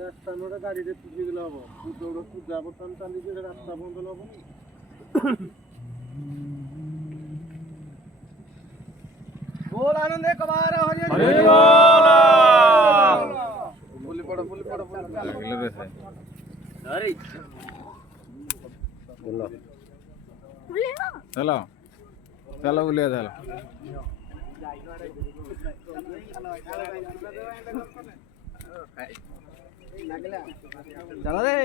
ରାସ୍ତା ନୁହେଁ ଗାଡ଼ିରେ ପିଜିଲେ ହବ ଯୋଉଟା ପୂଜା ବର୍ତ୍ତମାନ ଚାଲିଛି ରାସ୍ତା ବନ୍ଦ ହବନି। बोल आनंद एक बार हरि हरि बोल बोली पड़ो लागले रे भाई अरे बोलो चलो चलो बोलिए चलो चलो रे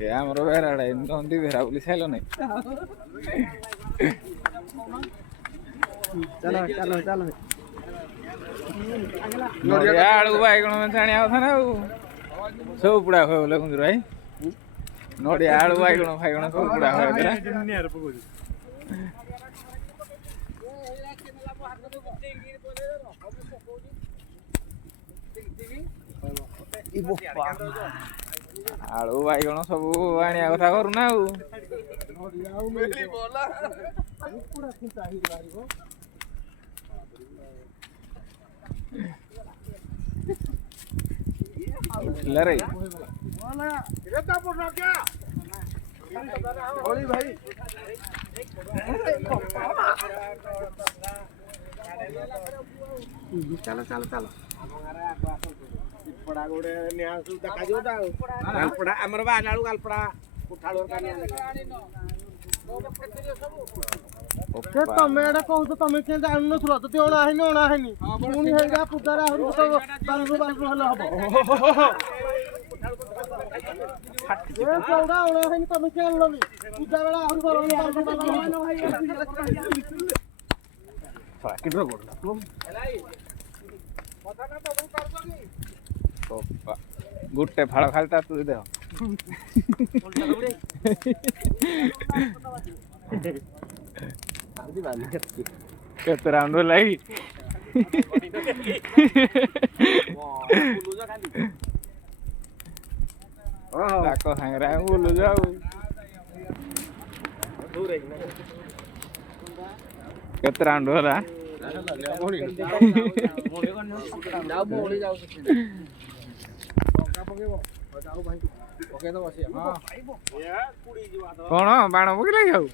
ये हमरो बेराडा इंदी बेरा बोली साइलो नहीं चलो चलो चलो नोडिया आलू बाइगण में छाणिया कथा ना सब पुड़ा होय बोले कुंजर भाई नोडिया आलू बाइगण फाइगण सब पुड़ा होय देला नियार पकोज ई बोपा आलू बाइगण सब आनिया कथा करू ना नोडिया मेली बोला पूरा चिंता ही बारीगो उठला रे बोला रेता पड़ना क्या होली भाई चलो चलो चलो पड़ा गोडे न्यासु देखा जोटा गालपड़ा हमर बा लालू गालपड़ा उठालो का न्या ओके तमे एडा कहू तो तमे के जान न सुरो तो ओणा हैनी पुनी हेगा पुदारा हरु तो बालू हल हबो ए चौड़ा ओणा हैनी तमे के लनी पूजा बेला हरु बालू किडरो गोड कथा ना तो करबनी ओपा गुट्टे फाळ खालता तू दे केते राउंड लाई लाको सांगरा बोलु जाऊ केते राउंड होला कौन बाण पकड़ा जाऊ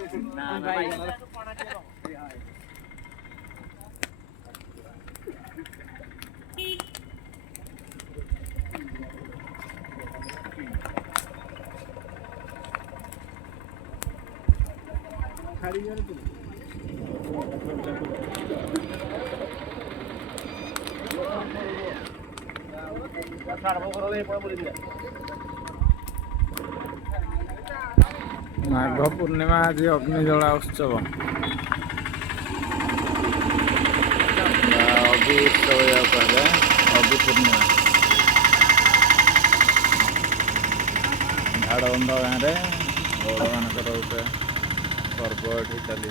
माघ पूर्णिमा आज अग्निजला उत्सव अग्नि उत्सव अग्नि पूर्णिमा झाड़बंध गाँव में बड़ मानकर गोटे पर्व ये चली